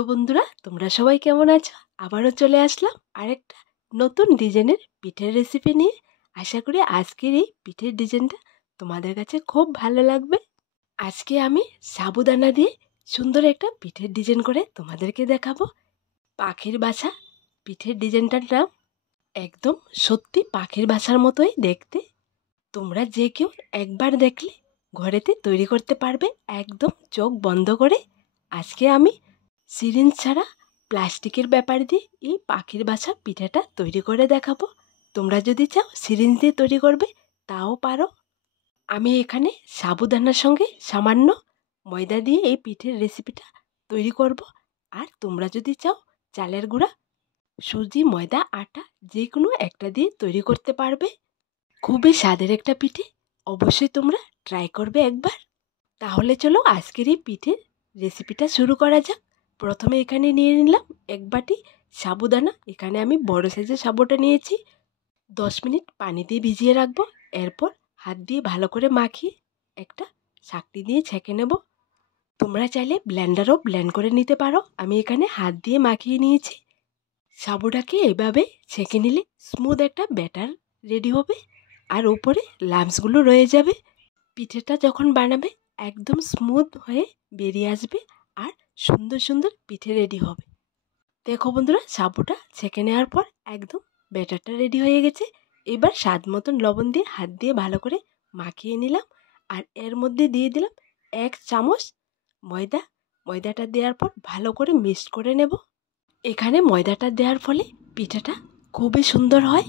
Hello বন্ধুরা, তোমরা সবাই কেমন আছো? আবারও চলে আসলাম আরেকটা নতুন ডিজাইনের পিঠের রেসিপি নিয়ে। আশা করি আজকের এই পিঠের ডিজাইনটা তোমাদের কাছে খুব ভালো লাগবে। আজকে আমি সাবুদানা দিয়ে সুন্দর একটা পিঠের ডিজাইন করে তোমাদেরকে দেখাবো। পাখির বাসা পিঠের ডিজাইনটার নাম একদম সত্যি পাখির বাসার মতোই দেখতে। তোমরা যে কেউ একবার দেখলে ঘরেতে তৈরি করতে পারবে একদম চোখ বন্ধ করে। আজকে আমি সিরিঞ্জ ছাড়া প্লাস্টিকের ব্যাপার দিয়ে এই পাখির বাসা পিঠাটা তৈরি করে দেখাবো। তোমরা যদি চাও সিরিঞ্জ দিয়ে তৈরি করবে তাও পারো। আমি এখানে সাবুদানার সঙ্গে সামান্য ময়দা দিয়ে এই পিঠের রেসিপিটা তৈরি করব। আর তোমরা যদি চাও চালের গুঁড়া, সুজি, ময়দা, আটা যে কোনো একটা দিয়ে তৈরি করতে পারবে। খুবই স্বাদের একটা পিঠে, অবশ্যই তোমরা ট্রাই করবে একবার। তাহলে চলো আজকের এই পিঠের রেসিপিটা শুরু করা যাক। প্রথমে এখানে নিয়ে নিলাম এক বাটি সাবুদানা। এখানে আমি বড় সাইজের সাবুটা নিয়েছি। 10 মিনিট পানি দিয়ে ভিজিয়ে রাখবো। এরপর হাত দিয়ে ভালো করে মাখিয়ে একটা ছাঁকনি দিয়ে ছেঁকে নেব। তোমরা চাইলে ব্লেন্ডারও ব্লেন্ড করে নিতে পারো। আমি এখানে হাত দিয়ে মাখিয়ে নিয়েছি। সাবুটাকে এভাবে ছেঁকে নিলে স্মুথ একটা ব্যাটার রেডি হবে আর উপরে লাম্পসগুলো রয়ে যাবে। পিঠেটা যখন বানাবে একদম স্মুথ হয়ে বেরিয়ে আসবে আর সুন্দর সুন্দর পিঠে রেডি হবে। দেখো বন্ধুরা, সাবুটা ছেঁকে নেওয়ার পর একদম ব্যাটারটা রেডি হয়ে গেছে। এবার স্বাদ মতন লবণ দিয়ে হাত দিয়ে ভালো করে মাখিয়ে নিলাম। আর এর মধ্যে দিয়ে দিলাম 1 চামচ ময়দা। ময়দাটা দেওয়ার পর ভালো করে মিক্স করে নেব। এখানে ময়দাটা দেওয়ার ফলে পিঠাটা খুবই সুন্দর হয়।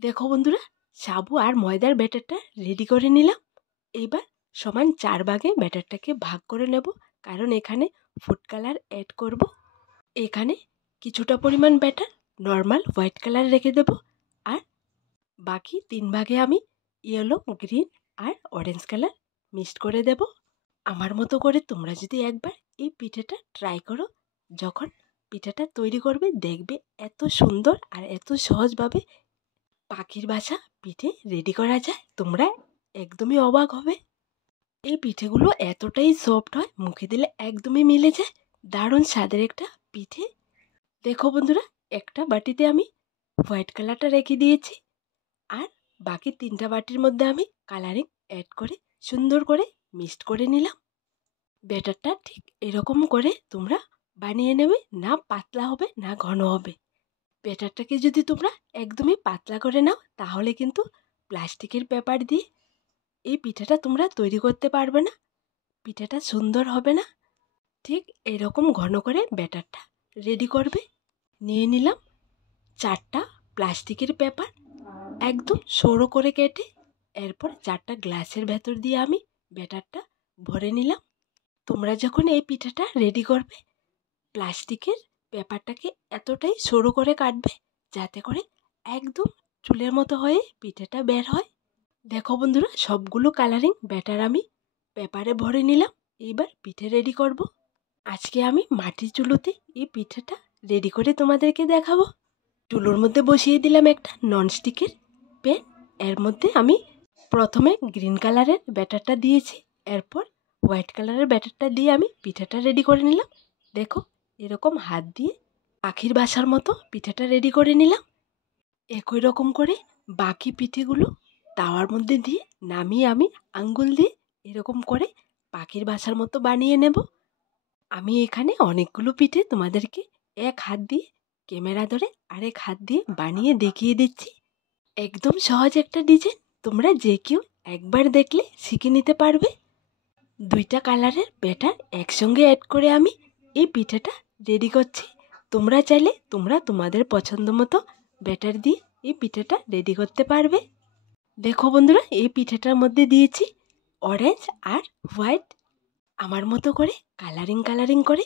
দেখো বন্ধুরা, সাবু আর ময়দার ব্যাটারটা রেডি করে নিলাম। এইবার সমান 4 ভাগে ব্যাটারটাকে ভাগ করে নেব, কারণ এখানে ফুড কালার অ্যাড করব। এখানে কিছুটা পরিমাণ ব্যাটার নর্মাল হোয়াইট কালার রেখে দেব আর বাকি 3 ভাগে আমি ইয়েলো, গ্রিন আর অরেঞ্জ কালার মিক্সড করে দেব। আমার মতো করে তোমরা যদি একবার এই পিঠেটা ট্রাই করো, যখন পিঠাটা তৈরি করবে দেখবে এত সুন্দর আর এত সহজভাবে পাখির বাসা পিঠে রেডি করা যায়। তোমরা একদমই অবাক হবে। এই পিঠেগুলো এতটাই সফট হয়, মুখে দিলে একদমই মিলে যায়। দারুণ স্বাদের একটা পিঠে। দেখো বন্ধুরা, একটা বাটিতে আমি হোয়াইট কালারটা রেখে দিয়েছি আর বাকি 3টা বাটির মধ্যে আমি কালারিং অ্যাড করে সুন্দর করে মিক্সড করে নিলাম। ব্যাটারটা ঠিক এরকম করে তোমরা বানিয়ে নেবে, না পাতলা হবে না ঘন হবে। ব্যাটারটাকে যদি তোমরা একদমই পাতলা করে নাও তাহলে কিন্তু প্লাস্টিকের পেপার দিয়ে এই পিঠাটা তোমরা তৈরি করতে পারবে না, পিঠাটা সুন্দর হবে না। ঠিক এরকম ঘন করে ব্যাটারটা রেডি করবে। নিয়ে নিলাম 4টা প্লাস্টিকের পেপার, একদম সরু করে কেটে। এরপর 4টা গ্লাসের ভেতর দিয়ে আমি ব্যাটারটা ভরে নিলাম। তোমরা যখন এই পিঠাটা রেডি করবে প্লাস্টিকের পেপারটাকে এতটাই সরু করে কাটবে যাতে করে একদম চুলের মতো হয়ে পিঠাটা বের হয়। দেখো বন্ধুরা, সবগুলো কালারিং ব্যাটার আমি পেপারে ভরে নিলাম। এইবার পিঠে রেডি করব। আজকে আমি মাটির চুলোতে এই পিঠাটা রেডি করে তোমাদেরকে দেখাবো। চুলোর মধ্যে বসিয়ে দিলাম একটা ননস্টিকের প্যান। এর মধ্যে আমি প্রথমে গ্রিন কালারের ব্যাটারটা দিয়েছি, এরপর হোয়াইট কালারের ব্যাটারটা দিয়ে আমি পিঠাটা রেডি করে নিলাম। দেখো এরকম হাত দিয়ে পাখির বাসার মতো পিঠাটা রেডি করে নিলাম। একই রকম করে বাকি পিঠেগুলো তাওয়ার মধ্যে দিয়ে নামিয়ে আমি আঙ্গুল দিয়ে এরকম করে পাখির বাসার মতো বানিয়ে নেব। আমি এখানে অনেকগুলো পিঠে তোমাদেরকে এক হাত দিয়ে ক্যামেরা ধরে আরেক হাত দিয়ে বানিয়ে দেখিয়ে দিচ্ছি। একদম সহজ একটা ডিজাইন, তোমরা যে কেউ একবার দেখলে শিখে নিতে পারবে। 2টা কালারের ব্যাটার একসঙ্গে অ্যাড করে আমি এই পিঠাটা রেডি করছি। তোমরা চাইলে তোমরা তোমাদের পছন্দ মতো ব্যাটার দিয়ে এই পিঠাটা রেডি করতে পারবে। দেখো বন্ধুরা, এই পিঠাটার মধ্যে দিয়েছি অরেঞ্জ আর হোয়াইট। আমার মতো করে কালারিং করে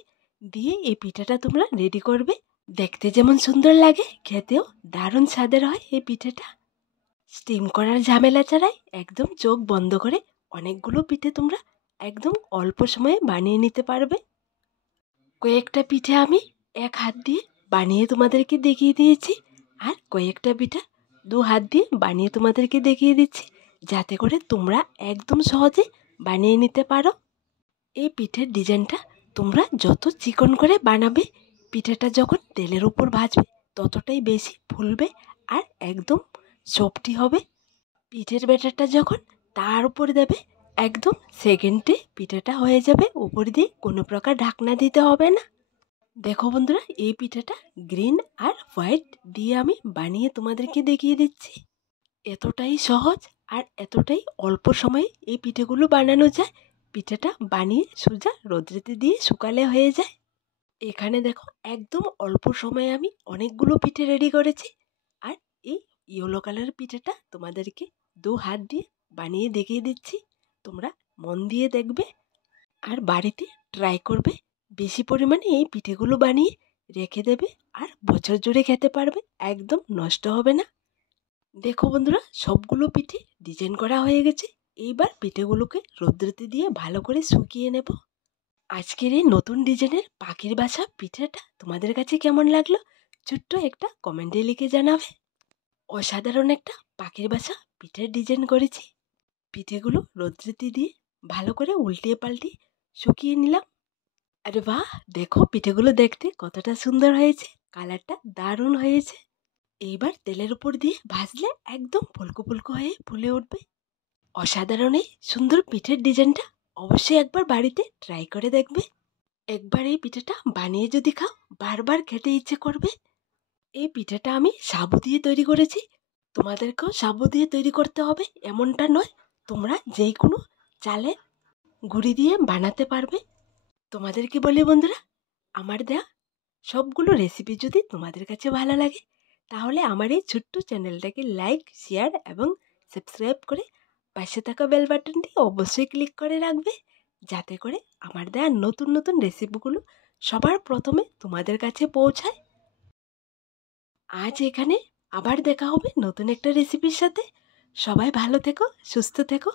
দিয়ে এই পিঠাটা তোমরা রেডি করবে। দেখতে যেমন সুন্দর লাগে, খেতেও দারুণ স্বাদের হয় এই পিঠাটা। স্টিম করার ঝামেলা ছাড়াই একদম চোখ বন্ধ করে অনেকগুলো পিঠে তোমরা একদম অল্প সময়ে বানিয়ে নিতে পারবে। কয়েকটা পিঠে আমি এক হাত দিয়ে বানিয়ে তোমাদেরকে দেখিয়ে দিয়েছি আর কয়েকটা পিঠা 2 হাত দিয়ে বানিয়ে তোমাদেরকে দেখিয়ে দিচ্ছি, যাতে করে তোমরা একদম সহজে বানিয়ে নিতে পারো। এই পিঠের ডিজাইনটা তোমরা যত চিকন করে বানাবে পিঠাটা যখন তেলের উপর ভাজবে ততটাই বেশি ফুলবে আর একদম সফটি হবে। পিঠের ব্যাটারটা যখন তার উপর দেবে একদম সেকেন্ডে পিঠাটা হয়ে যাবে, উপর দিয়ে কোনো প্রকার ঢাকনা দিতে হবে না। দেখো বন্ধুরা, এই পিঠাটা গ্রিন আর হোয়াইট দিয়ে আমি বানিয়ে তোমাদেরকে দেখিয়ে দিচ্ছি। এতটাই সহজ আর এতটাই অল্প সময়ে এই পিঠেগুলো বানানো যায়। পিঠাটা বানিয়ে সোজা রোদ্রেতে দিয়ে শুকালে হয়ে যায়। এখানে দেখো একদম অল্প সময়ে আমি অনেকগুলো পিঠে রেডি করেছি। আর এই ইয়েলো কালারের পিঠাটা তোমাদেরকে 2 হাত দিয়ে বানিয়ে দেখিয়ে দিচ্ছি। তোমরা মন দিয়ে দেখবে আর বাড়িতে ট্রাই করবে। বেশি পরিমাণে এই পিঠেগুলো বানিয়ে রেখে দেবে আর বছর জুড়ে খেতে পারবে, একদম নষ্ট হবে না। দেখো বন্ধুরা, সবগুলো পিঠে ডিজাইন করা হয়ে গেছে। এইবার পিঠেগুলোকে রৌদ্রতে দিয়ে ভালো করে শুকিয়ে নেব। আজকের এই নতুন ডিজাইনের পাখির বাসা পিঠাটা তোমাদের কাছে কেমন লাগলো ছোট্ট একটা কমেন্টে লিখে জানাবে। অসাধারণ একটা পাখির বাসা পিঠের ডিজাইন করেছি। পিঠেগুলো রৌদ্রতে দিয়ে ভালো করে উল্টিয়ে পাল্টিয়ে শুকিয়ে নিলাম। আরে বাহ, দেখো পিঠেগুলো দেখতে কতটা সুন্দর হয়েছে, কালারটা দারুণ হয়েছে। এইবার তেলের উপর দিয়ে ভাজলে একদম ফুলকো ফুলকো হয়ে ফুলে উঠবে। অসাধারণ এই সুন্দর পিঠের ডিজাইনটা অবশ্যই একবার বাড়িতে ট্রাই করে দেখবে। একবার এই পিঠাটা বানিয়ে যদি খাও বারবার খেতে ইচ্ছে করবে। এই পিঠাটা আমি সাবু দিয়ে তৈরি করেছি। তোমাদেরকেও সাবু দিয়ে তৈরি করতে হবে এমনটা নয়, তোমরা যে কোনো চালের গুঁড়ি দিয়ে বানাতে পারবে। তোমাদেরকে বলি বন্ধুরা, আমার দেয়া সবগুলো রেসিপি যদি তোমাদের কাছে ভালো লাগে তাহলে আমার এই ছোট্ট চ্যানেলটাকে লাইক, শেয়ার এবং সাবস্ক্রাইব করে পাশে থাকা বেল বাটনটি অবশ্যই ক্লিক করে রাখবে, যাতে করে আমার দেওয়া নতুন নতুন রেসিপিগুলো সবার প্রথমে তোমাদের কাছে পৌঁছায়। আজ এখানে আবার দেখা হবে নতুন একটা রেসিপির সাথে। সবাই ভালো থেকো, সুস্থ থেকো।